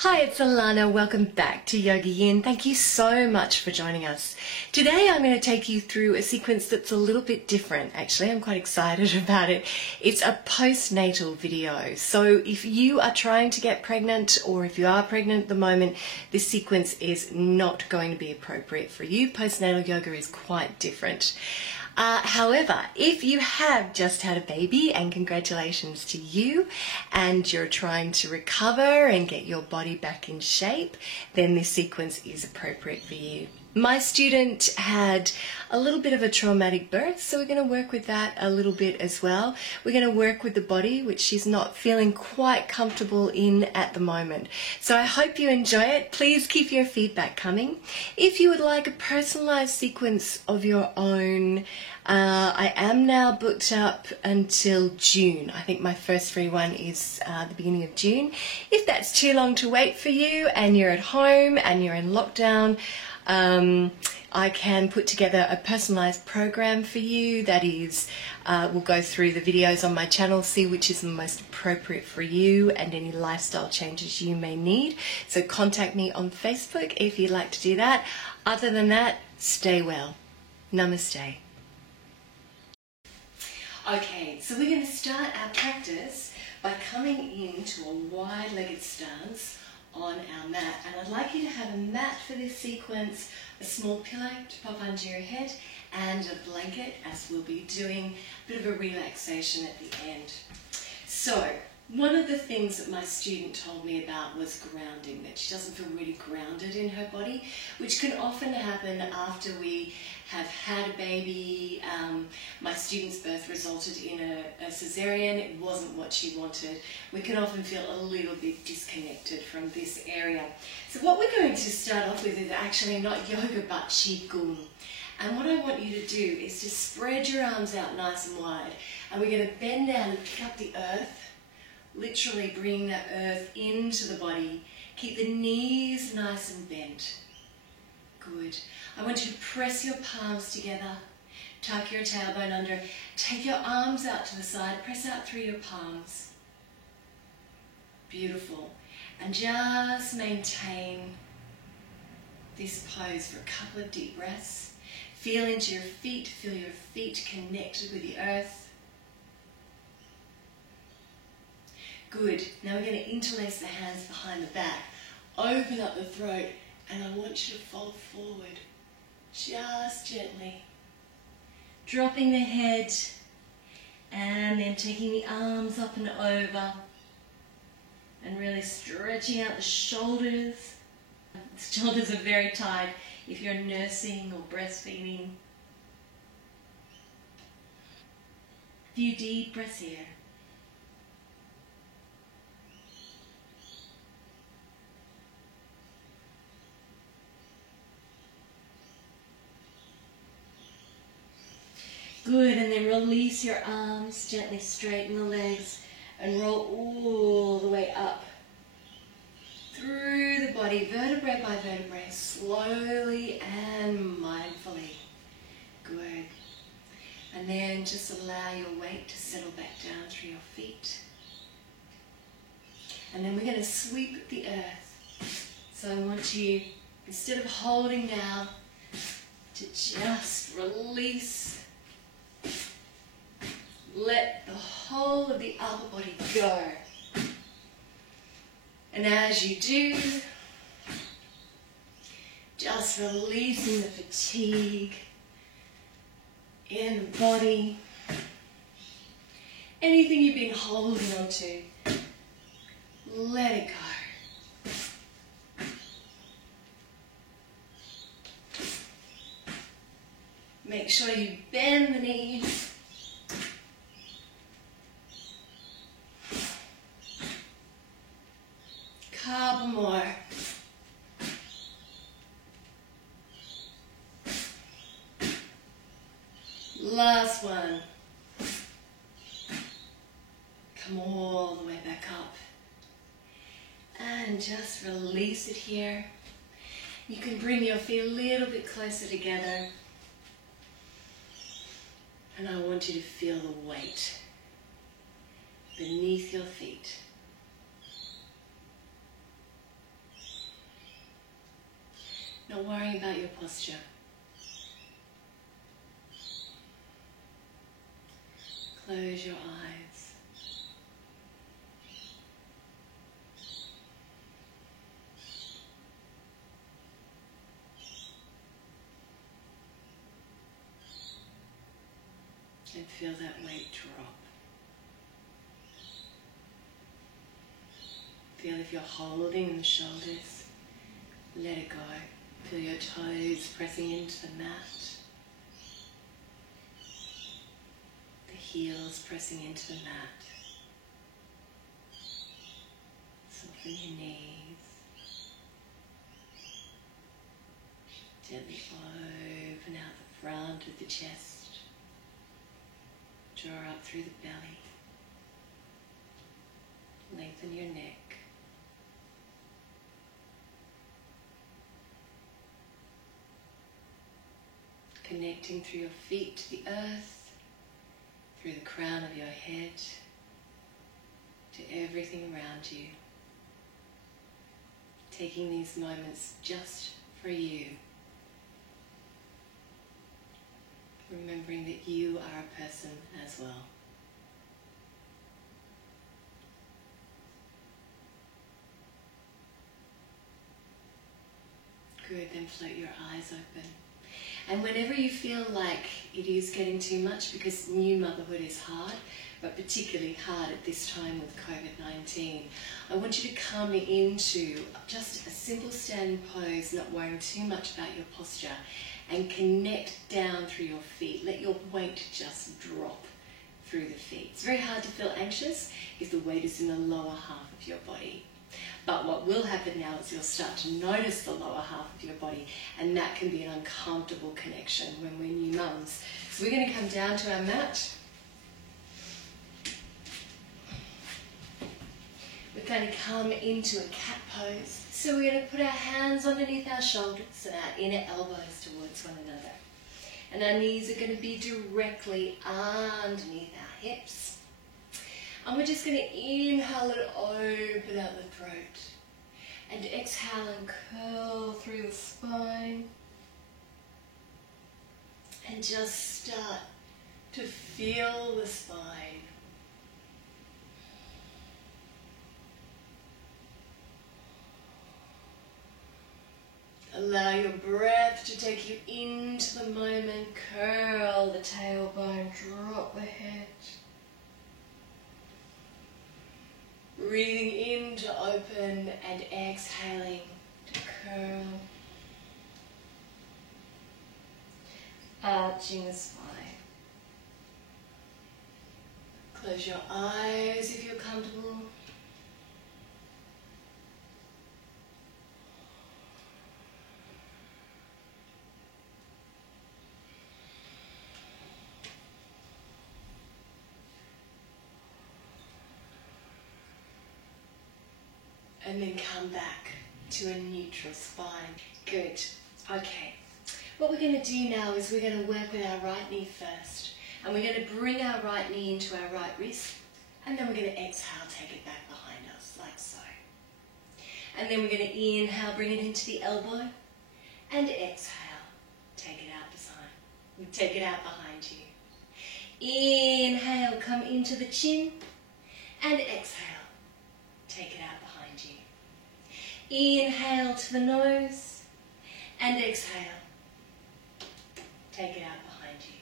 Hi, it's Alana. Welcome back to Yoga Yin. Thank you so much for joining us. Today I'm going to take you through a sequence that's a little bit different. Actually, I'm quite excited about it. It's a postnatal video. So if you are trying to get pregnant or if you are pregnant at the moment, this sequence is not going to be appropriate for you. Postnatal yoga is quite different. However, if you have just had a baby, and congratulations to you, and you're trying to recover and get your body back in shape, then this sequence is appropriate for you. My student had a little bit of a traumatic birth, so we're going to work with that a little bit as well. We're going to work with the body, which she's not feeling quite comfortable in at the moment. So I hope you enjoy it. Please keep your feedback coming. If you would like a personalized sequence of your own, I am now booked up until June. I think my first free one is the beginning of June. If that's too long to wait for you and you're at home and you're in lockdown, I can put together a personalized program for you that is, we'll go through the videos on my channel, see which is the most appropriate for you and any lifestyle changes you may need. So contact me on Facebook if you'd like to do that. Other than that, stay well. Namaste. Okay, so we're going to start our practice by coming into a wide-legged stance on our mat. And I'd like you to have a mat for this sequence, a small pillow to pop under your head, and a blanket, as we'll be doing a bit of a relaxation at the end. So, one of the things that my student told me about was grounding, that she doesn't feel really grounded in her body, which can often happen after we have had a baby. My student's birth resulted in a cesarean. It wasn't what she wanted. We can often feel a little bit disconnected from this area. So what we're going to start off with is actually not yoga but qigong. And what I want you to do is to spread your arms out nice and wide. And we're going to bend down and pick up the earth. Literally bring that earth into the body. Keep the knees nice and bent. Good. I want you to press your palms together. Tuck your tailbone under. Take your arms out to the side. Press out through your palms. Beautiful. And just maintain this pose for a couple of deep breaths. Feel into your feet. Feel your feet connected with the earth. Good. Now we're going to interlace the hands behind the back. Open up the throat, and I want you to fold forward. Just gently. Dropping the head, and then taking the arms up and over. And really stretching out the shoulders. The shoulders are very tight if you're nursing or breastfeeding. A few deep breaths here. Good, and then release your arms, gently straighten the legs and roll all the way up through the body, vertebrae by vertebrae, slowly and mindfully. Good. And then just allow your weight to settle back down through your feet. And then we're going to sweep the earth. So I want you, instead of holding down, to just release. Let the whole of the upper body go. And as you do, just releasing the fatigue in the body. Anything you've been holding on to, let it go. Make sure you bend the knees. Couple more. Last one. Come all the way back up. And just release it here. You can bring your feet a little bit closer together. And I want you to feel the weight beneath your feet. Not worrying about your posture. Close your eyes. And feel that weight drop. Feel if you're holding the shoulders, let it go. Feel your toes pressing into the mat. The heels pressing into the mat. Soften your knees. Gently open out the front of the chest. Draw up through the belly. Lengthen your neck. Connecting through your feet to the earth, through the crown of your head, to everything around you. Taking these moments just for you. Remembering that you are a person as well. Good, then float your eyes open. And whenever you feel like it is getting too much, because new motherhood is hard, but particularly hard at this time with COVID-19, I want you to come into just a simple standing pose, not worrying too much about your posture, and connect down through your feet. Let your weight just drop through the feet. It's very hard to feel anxious if the weight is in the lower half of your body. But what will happen now is you'll start to notice the lower half of your body, and that can be an uncomfortable connection when we're new mums. So we're going to come down to our mat. We're going to come into a cat pose. So we're going to put our hands underneath our shoulders and our inner elbows towards one another. And our knees are going to be directly underneath our hips. And we're just going to inhale and open out the throat. And exhale and curl through the spine. And just start to feel the spine. Allow your breath to take you into the moment. Curl the tailbone, drop the head. Breathing in to open and exhaling to curl. Arching the spine. Close your eyes if you're comfortable. And then come back to a neutral spine. Good. Okay. What we're going to do now is we're going to work with our right knee first. And we're going to bring our right knee into our right wrist. And then we're going to exhale, take it back behind us, like so. And then we're going to inhale, bring it into the elbow. And exhale, take it out behind. Take it out behind you. Inhale, come into the chin. And exhale, take it out behind you. Inhale to the nose and exhale. Take it out behind you.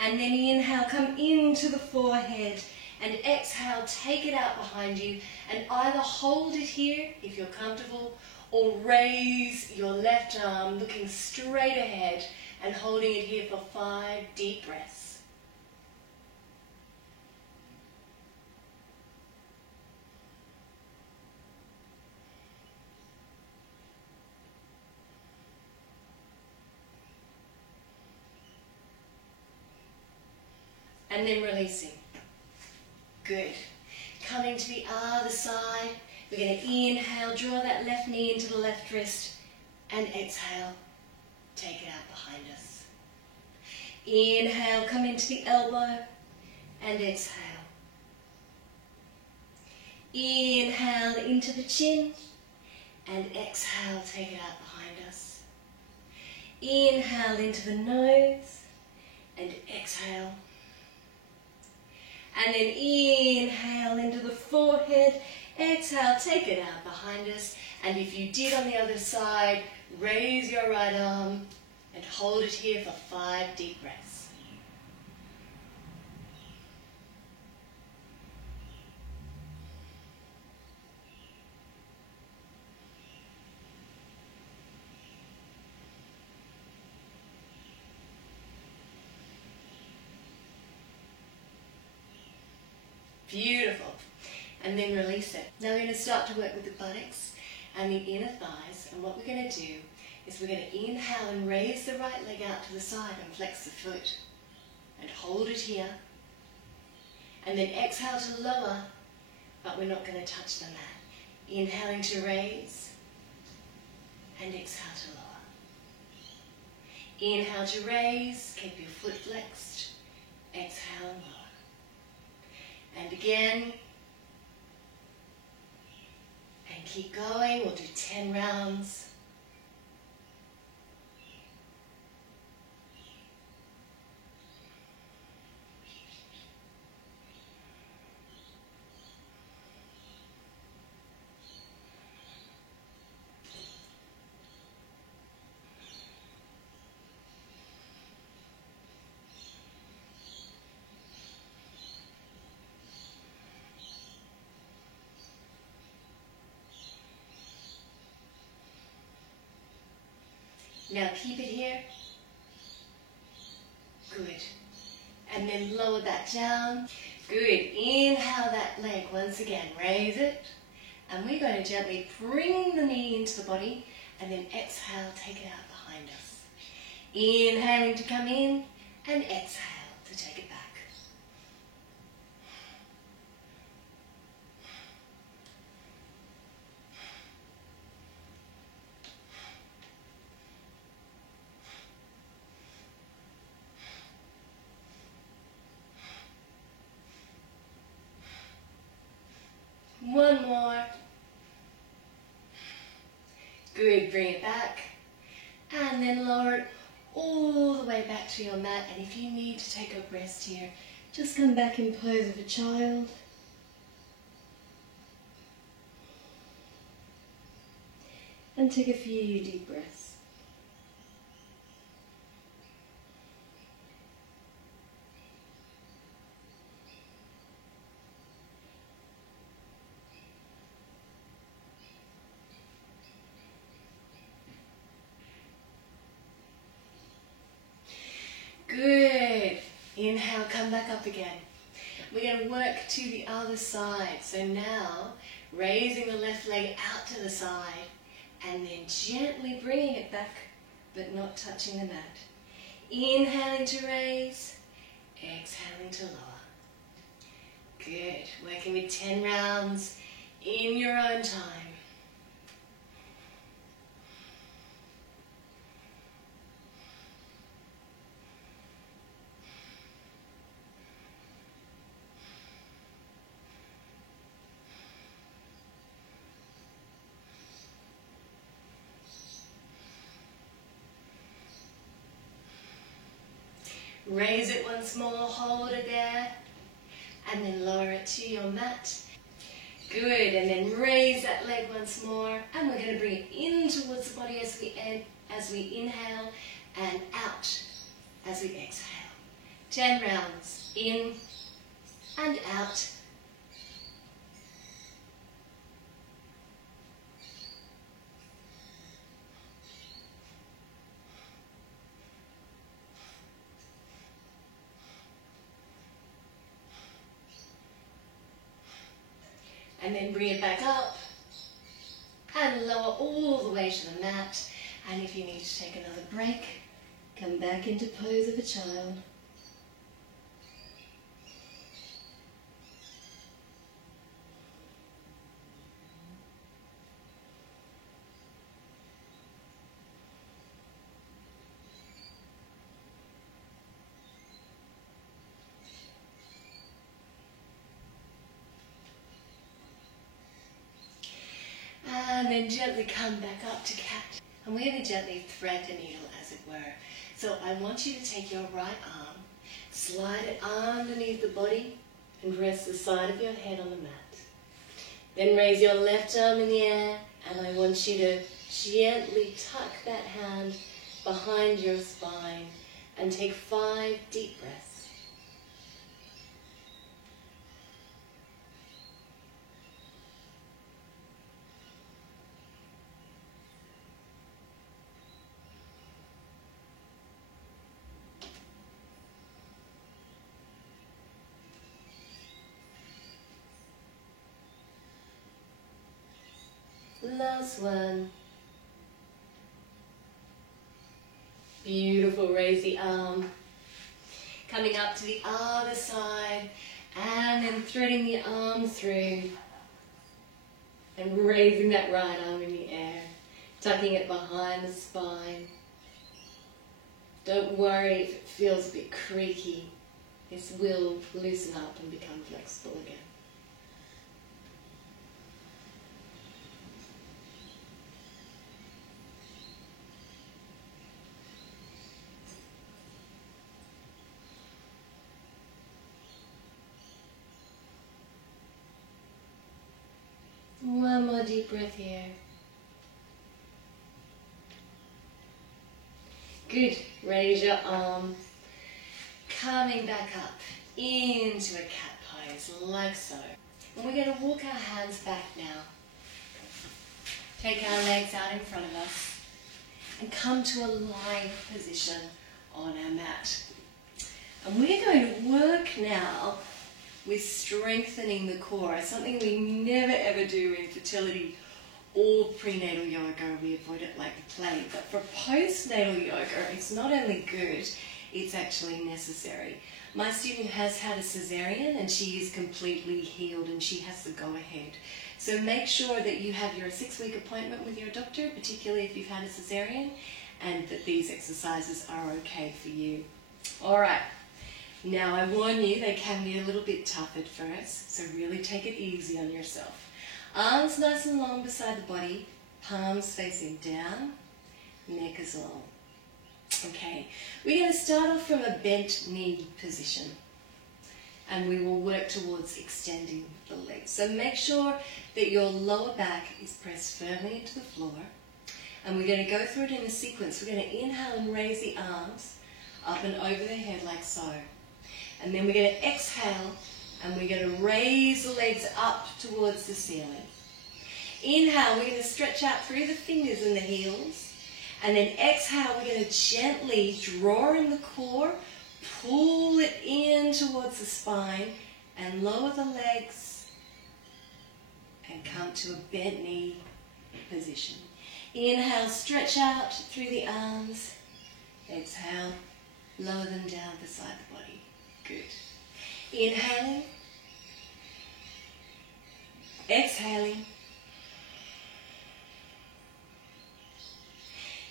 And then inhale, come into the forehead and exhale, take it out behind you and either hold it here if you're comfortable or raise your left arm looking straight ahead and holding it here for 5 deep breaths. And then releasing. Good. Coming to the other side. We're going to inhale, draw that left knee into the left wrist, and exhale, take it out behind us. Inhale, come into the elbow, and exhale. Inhale into the chin, and exhale, take it out behind us. Inhale into the nose and exhale. And then inhale into the forehead, exhale, take it out behind us. And if you did on the other side, raise your right arm and hold it here for 5 deep breaths. Beautiful. And then release it. Now we're going to start to work with the buttocks and the inner thighs. And what we're going to do is we're going to inhale and raise the right leg out to the side and flex the foot. And hold it here. And then exhale to lower, but we're not going to touch the mat. Inhaling to raise and exhale to lower. Inhale to raise, keep your foot flexed. Exhale and lower. And again, and keep going. We'll do 10 rounds. Now keep it here. Good. And then lower that down. Good. Inhale that leg once again. Raise it. And we're going to gently bring the knee into the body and then exhale, take it out behind us. Inhaling to come in and exhale to take it back. One more. Good, bring it back. And then lower it all the way back to your mat. And if you need to take a rest here, just come back in pose of a child. And take a few deep breaths. Good. Inhale, come back up again. We're going to work to the other side. So now, raising the left leg out to the side and then gently bringing it back, but not touching the mat. Inhaling to raise, exhaling to lower. Good. Working with 10 rounds in your own time. Raise it once more, hold it there, and then lower it to your mat. Good, and then raise that leg once more, and we're going to bring it in towards the body as we inhale, and out as we exhale. 10 rounds, in and out. And then bring it back up and lower all the way to the mat. And if you need to take another break, come back into pose of a child. And then gently come back up to cat. And we're going to gently thread the needle, as it were. So I want you to take your right arm, slide it underneath the body, and rest the side of your head on the mat. Then raise your left arm in the air, and I want you to gently tuck that hand behind your spine and take 5 deep breaths. Last one. Beautiful, raise the arm. Coming up to the other side and then threading the arm through and raising that right arm in the air, tucking it behind the spine. Don't worry if it feels a bit creaky. This will loosen up and become flexible again. One more deep breath here. Good. Raise your arm. Coming back up into a cat pose, like so. And we're going to walk our hands back now. Take our legs out in front of us and come to a lying position on our mat. And we're going to work now with strengthening the core, something we never ever do in fertility or prenatal yoga. We avoid it like the plague. But for postnatal yoga, it's not only good, it's actually necessary. My student has had a cesarean and she is completely healed and she has the go ahead. So make sure that you have your 6-week appointment with your doctor, particularly if you've had a cesarean, and that these exercises are okay for you. All right. Now I warn you, they can be a little bit tough at first, so really take it easy on yourself. Arms nice and long beside the body, palms facing down, neck is long. Okay, we're going to start off from a bent knee position and we will work towards extending the legs. So make sure that your lower back is pressed firmly into the floor, and we're going to go through it in a sequence. We're going to inhale and raise the arms up and over the head like so. And then we're going to exhale and we're going to raise the legs up towards the ceiling. Inhale, we're going to stretch out through the fingers and the heels. And then exhale, we're going to gently draw in the core, pull it in towards the spine and lower the legs and come to a bent knee position. Inhale, stretch out through the arms. Exhale, lower them down beside the body. Good. Inhaling. Exhaling.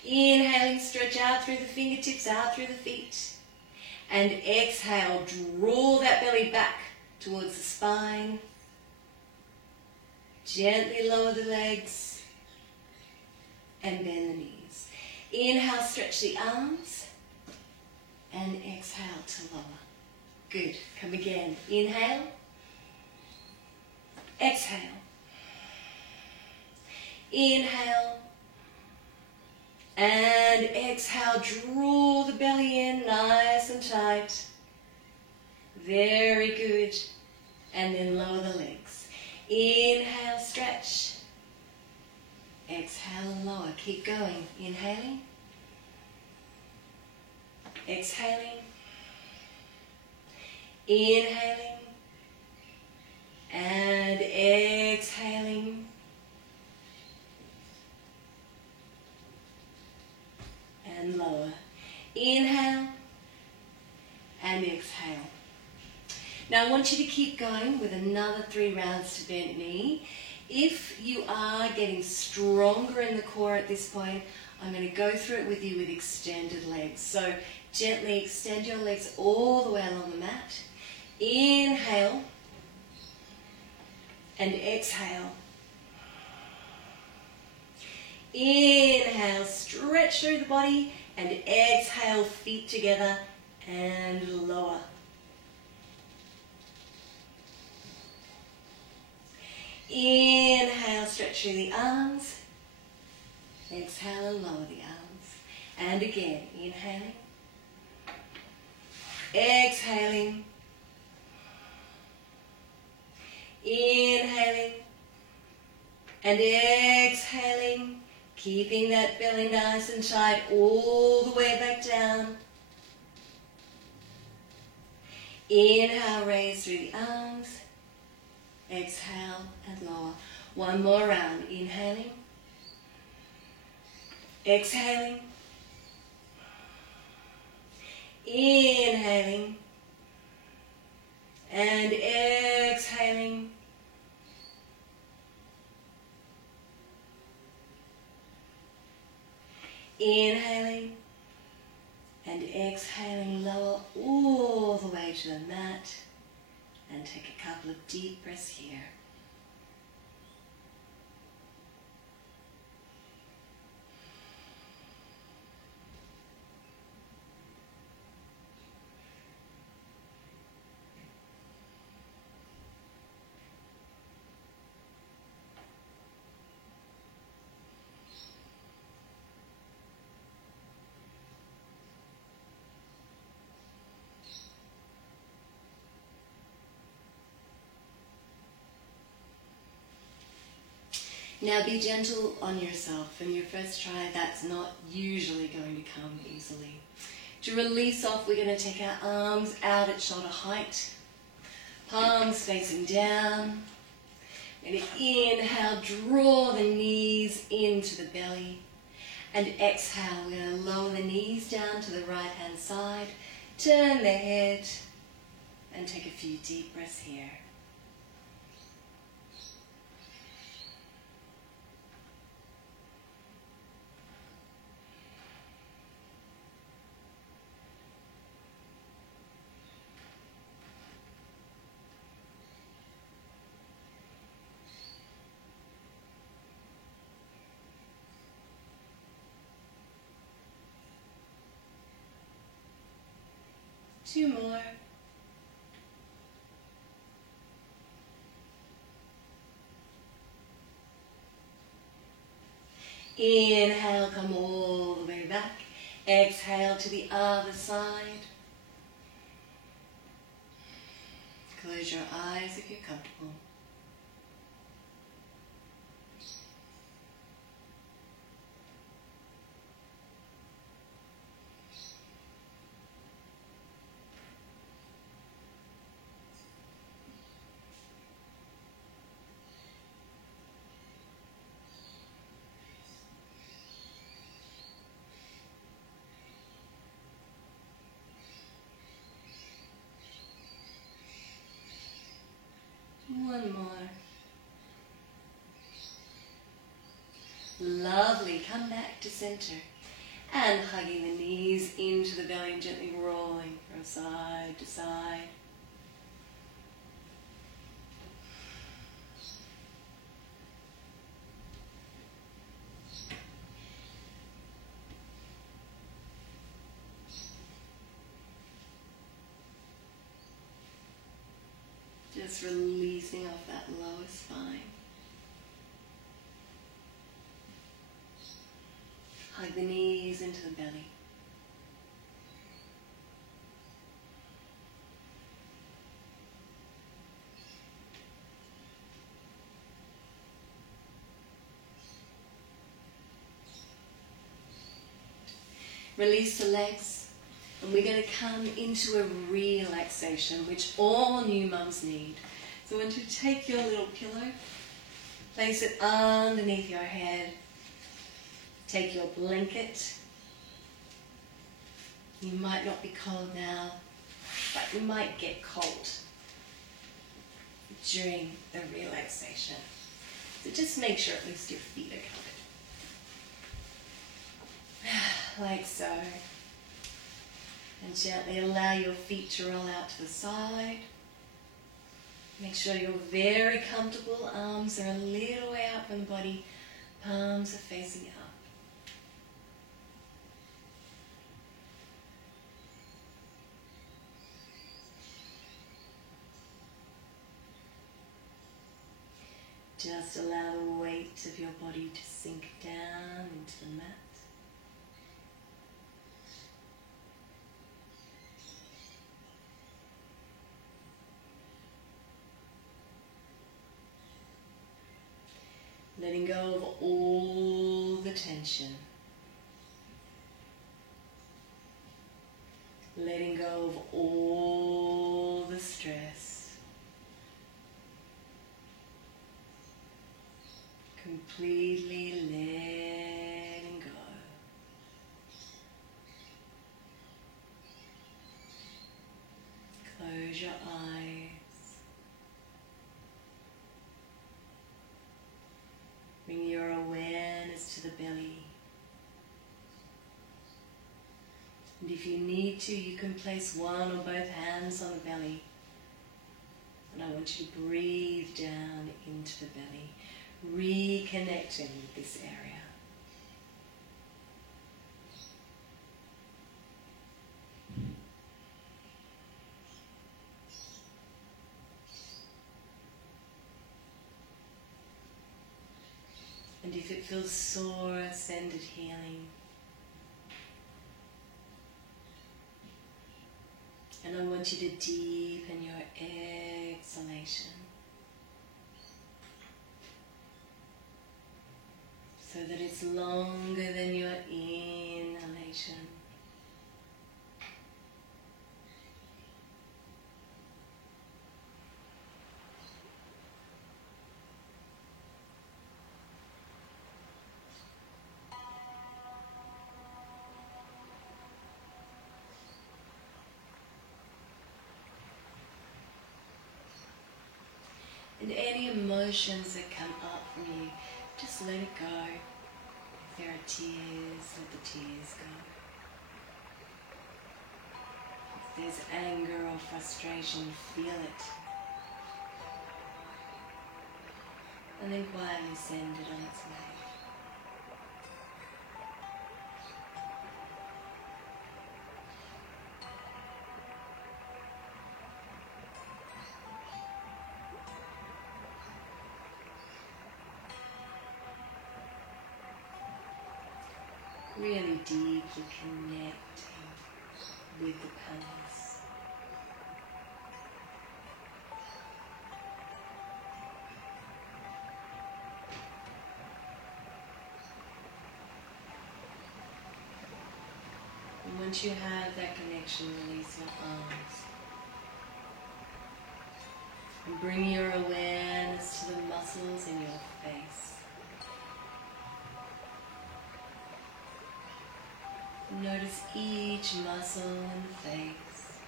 Inhaling, stretch out through the fingertips, out through the feet. And exhale, draw that belly back towards the spine. Gently lower the legs and bend the knees. Inhale, stretch the arms. And exhale to lower. Good. Come again. Inhale. Exhale. Inhale. And exhale. Draw the belly in nice and tight. Very good. And then lower the legs. Inhale, stretch. Exhale and lower. Keep going. Inhaling. Exhaling. Inhaling and exhaling and lower. Inhale and exhale. Now I want you to keep going with another 3 rounds to bent knee. If you are getting stronger in the core at this point, I'm going to go through it with you with extended legs. So gently extend your legs all the way along the mat. Inhale and exhale. Inhale, stretch through the body, and exhale, feet together and lower. Inhale, stretch through the arms. Exhale and lower the arms. And again, inhaling. Exhaling. Inhaling. And exhaling. Keeping that belly nice and tight all the way back down. Inhale, raise through the arms. Exhale and lower. One more round. Inhaling. Exhaling. Inhaling. And exhaling. Inhaling. And exhaling, lower all the way to the mat. And take a couple of deep breaths here. Now be gentle on yourself. In your first try, that's not usually going to come easily. To release off, we're going to take our arms out at shoulder height. Palms facing down. We're going to inhale, draw the knees into the belly. And exhale, we're going to lower the knees down to the right hand side. Turn the head and take a few deep breaths here. Two more. Inhale, come all the way back. Exhale to the other side. Close your eyes if you're comfortable. One more. Lovely. Come back to center. And hugging the knees into the belly and gently rolling from side to side. Just releasing off that lower spine. Hug the knees into the belly. Release the legs. And we're going to come into a relaxation, which all new mums need. So I want you to take your little pillow, place it underneath your head, take your blanket. You might not be cold now, but you might get cold during the relaxation. So just make sure at least your feet are covered. Like so. And gently allow your feet to roll out to the side. Make sure you're very comfortable. Arms are a little way out from the body. Palms are facing up. Just allow the weight of your body to sink down into the mat. Letting go of all the tension. Letting go of all the stress. Completely letting go. Close your eyes. Bring your awareness to the belly. And if you need to, you can place one or both hands on the belly. And I want you to breathe down into the belly, reconnecting with this area. And if it feels sore, send it healing. And I want you to deepen your exhalation so that it's longer than your inhalation. And any emotions that come up from you, just let it go. If there are tears, let the tears go. If there's anger or frustration, feel it. And then quietly send it on its way. Really deeply connecting with the pose. And once you have that connection, release your arms. And bring your awareness to the muscles in your face. Notice each muscle in the face.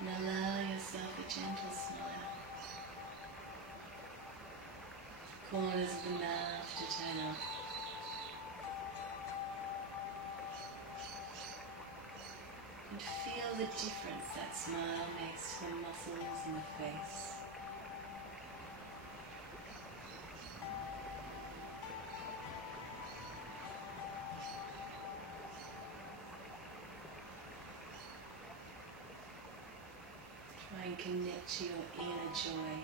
And allow yourself a gentle smile. Corners of the mouth to turn up. And feel the difference that smile makes to the muscles in the face. Try and connect to your inner joy.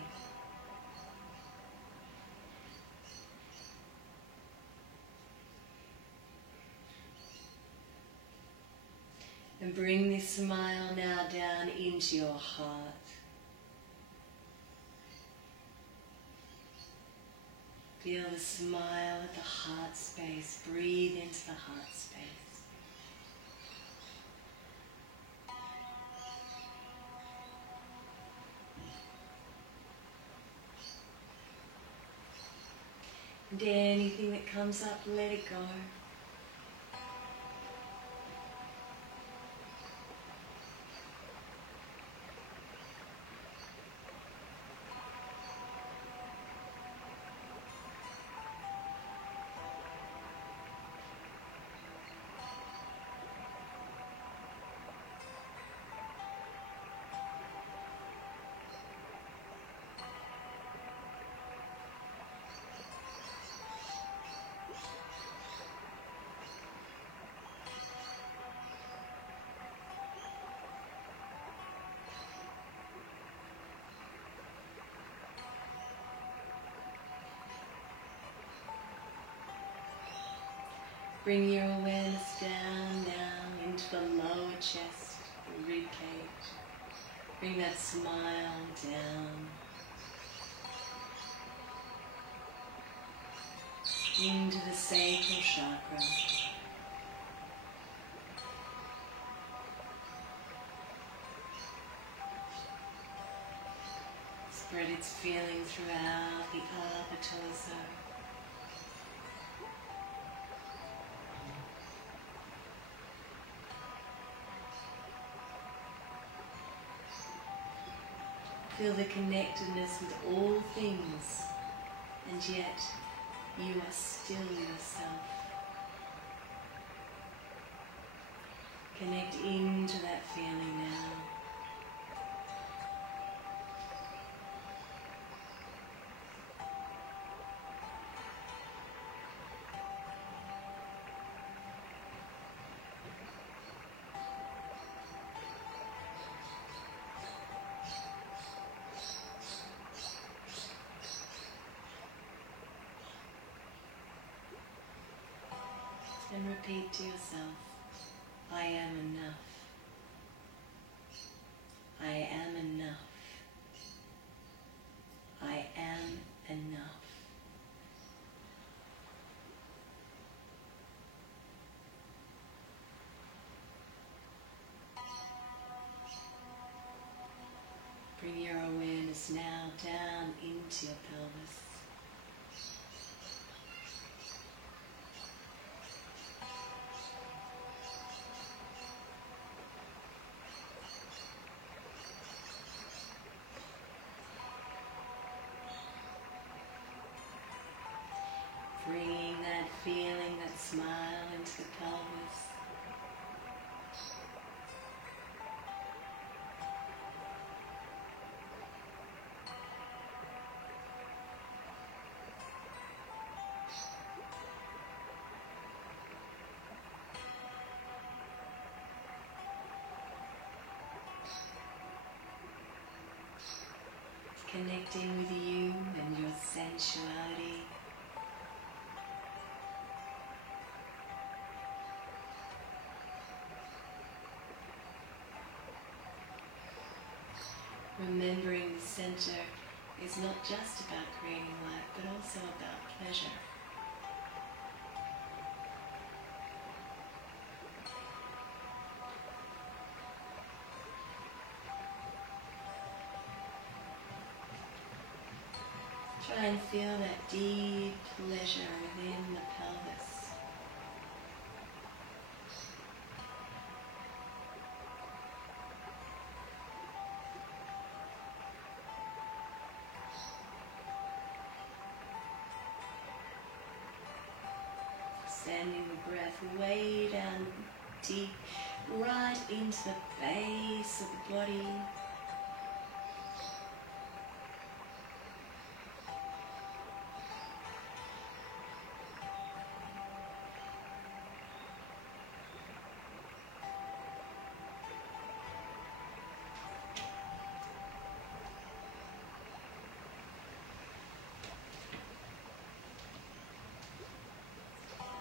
And bring this smile now down into your heart. Feel the smile at the heart space. Breathe into the heart space. And anything that comes up, let it go. Bring your awareness down, down into the lower chest, the rib cage. Bring that smile down into the sacral chakra. Spread its feeling throughout the upper torso. Feel the connectedness with all things, and yet you are still yourself. Connect into that feeling now. And repeat to yourself, I am enough. I am enough. I am enough. Bring your awareness now down into your pelvis. Bringing that feeling, that smile into the pelvis. Connecting with you and your sensuality. Remembering the center is not just about creating life, but also about pleasure. Try and feel that deep pleasure within the pelvis. Sending the breath way down deep, right into the base of the body.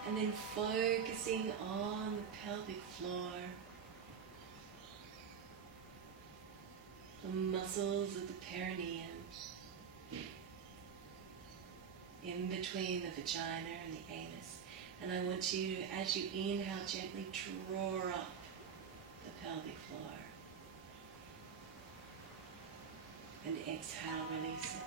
And then focusing on the pelvic floor, the muscles of the perineum, in between the vagina and the anus. And I want you, as you inhale, gently draw up the pelvic floor. And exhale, release it.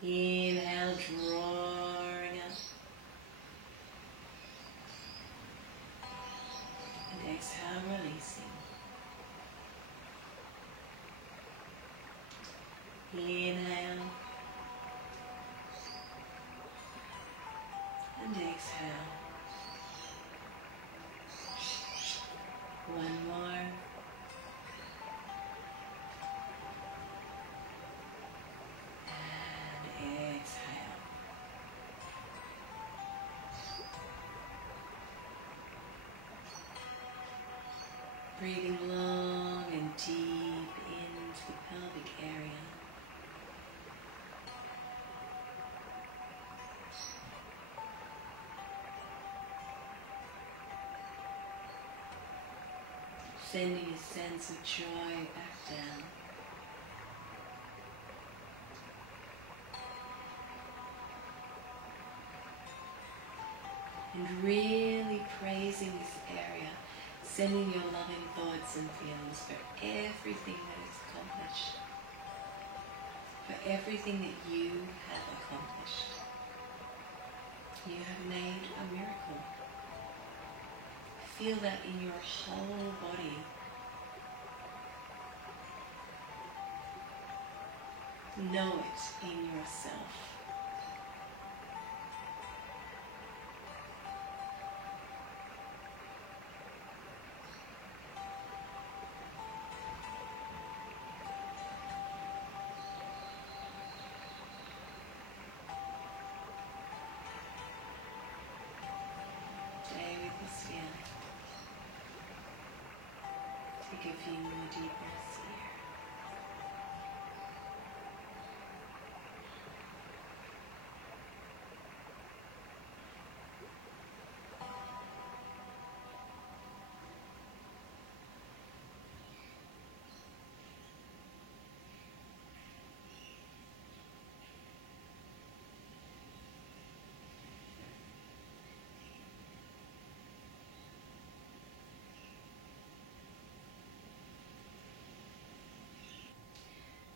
Inhale, drawing up. And exhale, releasing. Inhale. And exhale. One more. Breathing long and deep into the pelvic area. sending a sense of joy back down. And really praising this area, sending your loving thoughts and feelings for everything that is accomplished, for everything that you have accomplished. You have made a miracle. Feel that in your whole body. Know it in yourself. Take a few more deep breaths here.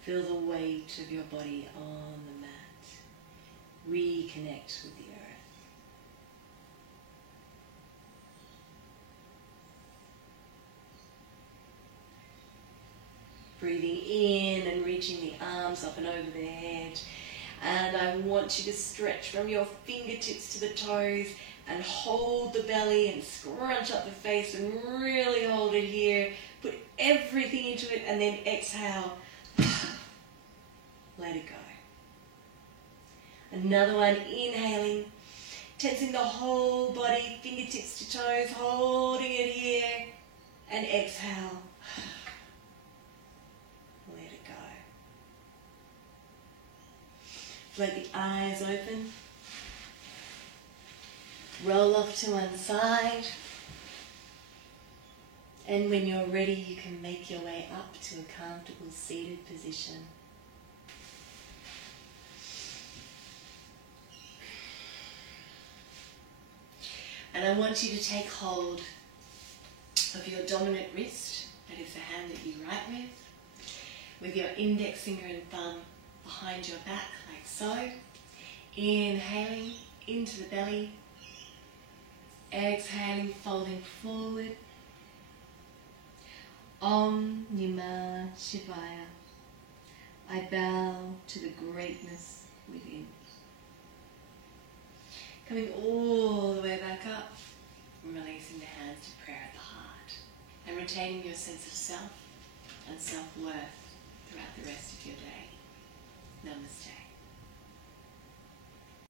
Feel the weight of your body on the mat. Reconnect with the earth. Breathing in and reaching the arms up and over the head. And I want you to stretch from your fingertips to the toes and hold the belly and scrunch up the face and really hold it here. Put everything into it and then exhale. Let it go. Another one, inhaling, tensing the whole body, fingertips to toes, holding it here, and exhale. Let it go. Float the eyes open. Roll off to one side. And when you're ready, you can make your way up to a comfortable seated position. And I want you to take hold of your dominant wrist, that is the hand that you write with your index finger and thumb behind your back, like so. Inhaling into the belly, exhaling, folding forward. Om Namah Shivaya. I bow to the greatness within. Coming all the way back up, and releasing the hands to prayer at the heart, and retaining your sense of self and self-worth throughout the rest of your day. Namaste.